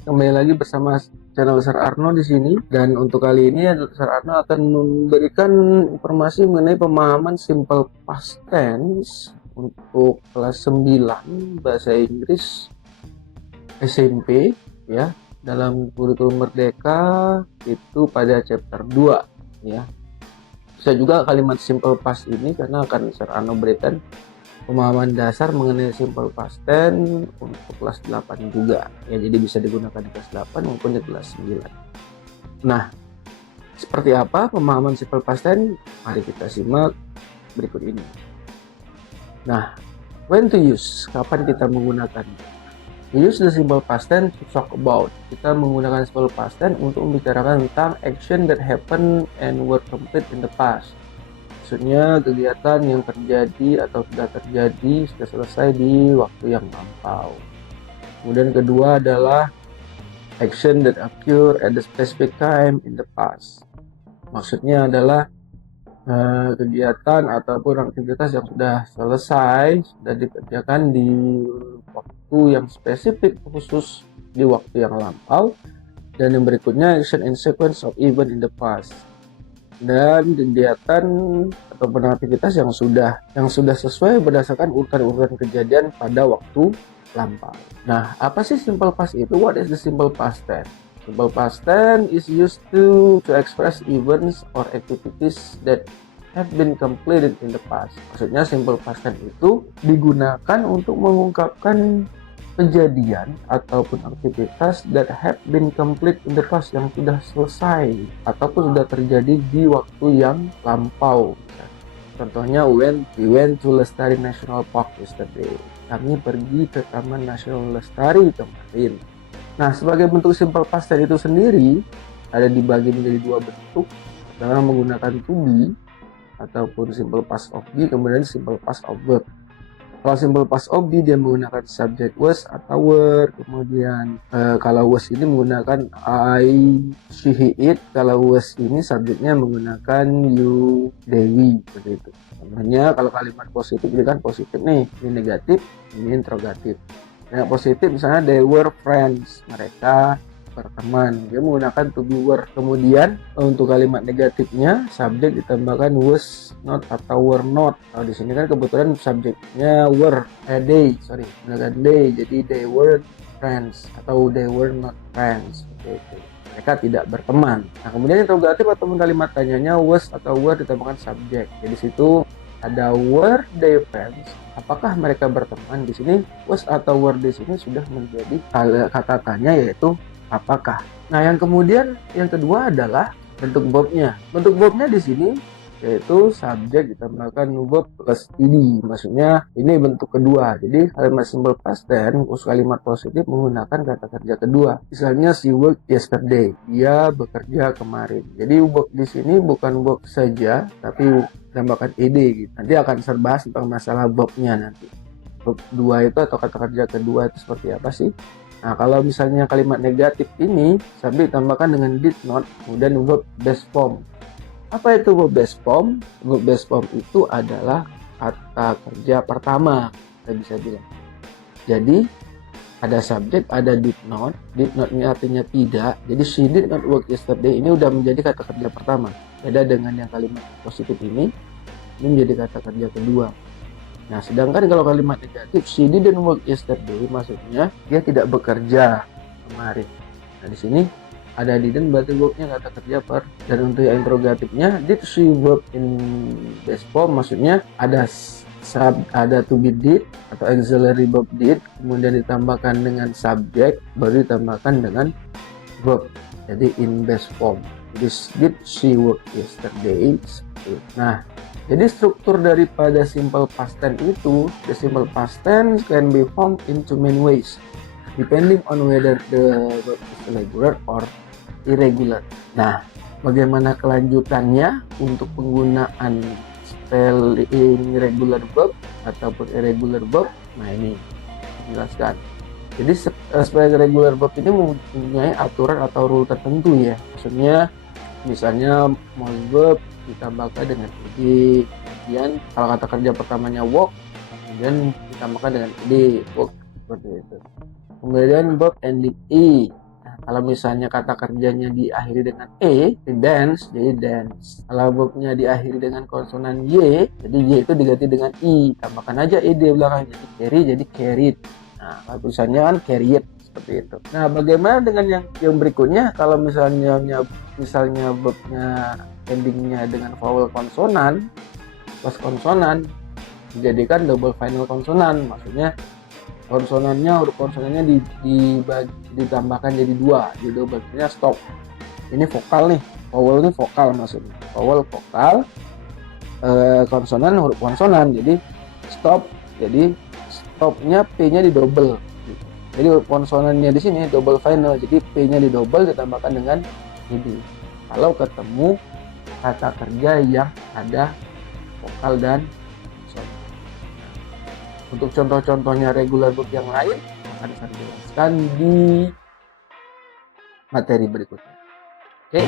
Kembali lagi bersama channel Sir Arno di sini, dan untuk kali ini Sir Arno akan memberikan informasi mengenai pemahaman simple past tense untuk kelas 9 bahasa Inggris SMP ya, dalam kurikulum Merdeka itu pada chapter 2 ya. Bisa juga kalimat simple past ini karena akan Sir Arno berikan pemahaman dasar mengenai simple past tense untuk kelas 8 juga ya, jadi bisa digunakan di kelas 8 maupun di kelas 9. Nah, seperti apa pemahaman simple past tense? Mari kita simak berikut ini. Nah, when to use, kapan kita menggunakan? We use the simple past tense to talk about. Kita menggunakan simple past tense untuk membicarakan tentang action that happen and were complete in the past. Maksudnya kegiatan yang terjadi atau sudah terjadi, sudah selesai di waktu yang lampau. Kemudian kedua adalah action that occur at the specific time in the past. Maksudnya adalah kegiatan ataupun aktivitas yang sudah selesai, sudah dikerjakan di waktu yang spesifik khusus di waktu yang lampau. Dan yang berikutnya action and sequence of event in the past, dan kegiatan ataupun aktivitas yang sudah sesuai berdasarkan urutan-urutan kejadian pada waktu lampau. Nah, apa sih simple past itu? What is the simple past tense? Simple past tense is used to express events or activities that have been completed in the past. Maksudnya simple past tense itu digunakan untuk mengungkapkan kejadian ataupun aktivitas that have been complete in the past, yang sudah selesai ataupun sudah terjadi di waktu yang lampau. Contohnya, we went to Lestari National Park yesterday. Kami pergi ke Taman Nasional Lestari kemarin. Nah, sebagai bentuk simple past tense itu sendiri ada dibagi menjadi dua bentuk. Pertama menggunakan to be ataupun simple past of be, kemudian simple past of verb. Kalau simple past of be dia menggunakan subject was atau were, kemudian kalau was ini menggunakan I, she, he, it. Kalau was ini subjeknya menggunakan you, they, we, seperti itu. Contohnya kalau kalimat positif ini kan positif nih, ini negatif, ini interrogatif. Yang positif misalnya they were friends, mereka berteman, dia menggunakan to be were. Kemudian untuk kalimat negatifnya subjek ditambahkan was not atau were not. Kalau di sini kan kebetulan subjeknya were, menggunakan they, jadi they were friends atau they were not friends, seperti itu. Mereka tidak berteman. Nah, kemudian interrogatif ataupun kalimat tanyanya was atau were ditambahkan subjek. Jadi situ ada were they friends, apakah mereka berteman. Di sini was atau were di sini sudah menjadi kata tanya, yaitu apakah. Nah, yang kedua adalah bentuk verbnya. Bentuk verbnya di sini yaitu subjek ditambahkan verb plus ed. Maksudnya ini bentuk kedua. Jadi kalimat simple past tense khusus kalimat positif menggunakan kata kerja kedua. Misalnya she worked yesterday, dia bekerja kemarin. Jadi verb di sini bukan verb saja, tapi tambahkan ed gitu. Nanti akan saya bahas tentang masalah verbnya nanti. Verb dua itu atau kata kerja kedua itu seperti apa sih? Nah, kalau misalnya kalimat negatif ini subjek ditambahkan dengan did not, kemudian verb base form. Apa itu verb base form? Verb base form itu adalah kata kerja pertama, kita bisa bilang. Jadi ada subjek, ada did not. Did not ini artinya tidak. Jadi she did not work yesterday ini udah menjadi kata kerja pertama. Beda dengan yang kalimat positif ini menjadi kata kerja kedua. Nah, sedangkan kalau kalimat negatif, she didn't work yesterday, maksudnya dia tidak bekerja kemarin. Nah, di sini ada didn't berarti worknya kata kerja per. Dan untuk yang interrogatifnya, did she work in base form, maksudnya ada to be did atau auxiliary verb did, kemudian ditambahkan dengan subject, baru ditambahkan dengan verb. Jadi in base form. Did she work yesterday? Nah, jadi struktur daripada simple past tense itu, the simple past tense can be formed into many ways, depending on whether the verb is regular or irregular. Nah, bagaimana kelanjutannya untuk penggunaan spelling regular verb ataupun irregular verb? Nah, ini dijelaskan. Jadi spelling regular verb ini mempunyai aturan atau rule tertentu ya. Maksudnya, misalnya mau verb ditambahkan dengan ed, kemudian kalau kata kerja pertamanya work, kemudian ditambahkan dengan ed, work, seperti itu. Kemudian verb ending e, Kalau misalnya kata kerjanya diakhiri dengan E, dance, jadi dance. Kalau verbnya diakhiri dengan konsonan Y, jadi Y itu diganti dengan I. Tambahkan aja ed belakang, jadi carry, jadi carried. Nah, kalau tulisannya kan carried seperti itu. Nah, bagaimana dengan yang berikutnya? Kalau misalnya verbnya endingnya dengan vowel konsonan plus konsonan, dijadikan double final konsonan, maksudnya huruf konsonannya ditambahkan jadi 2, jadi double-nya stop. Ini vokal nih, vowel ini vokal maksudnya, vowel vokal, konsonan huruf konsonan, jadi stop, jadi stopnya p-nya di double. Jadi konsonannya di sini double final, jadi p-nya di double ditambahkan dengan ini. Kalau ketemu kata kerja yang ada vokal dan konsonan. Untuk contoh-contohnya regular verb yang lain akan saya jelaskan di materi berikutnya. Oke.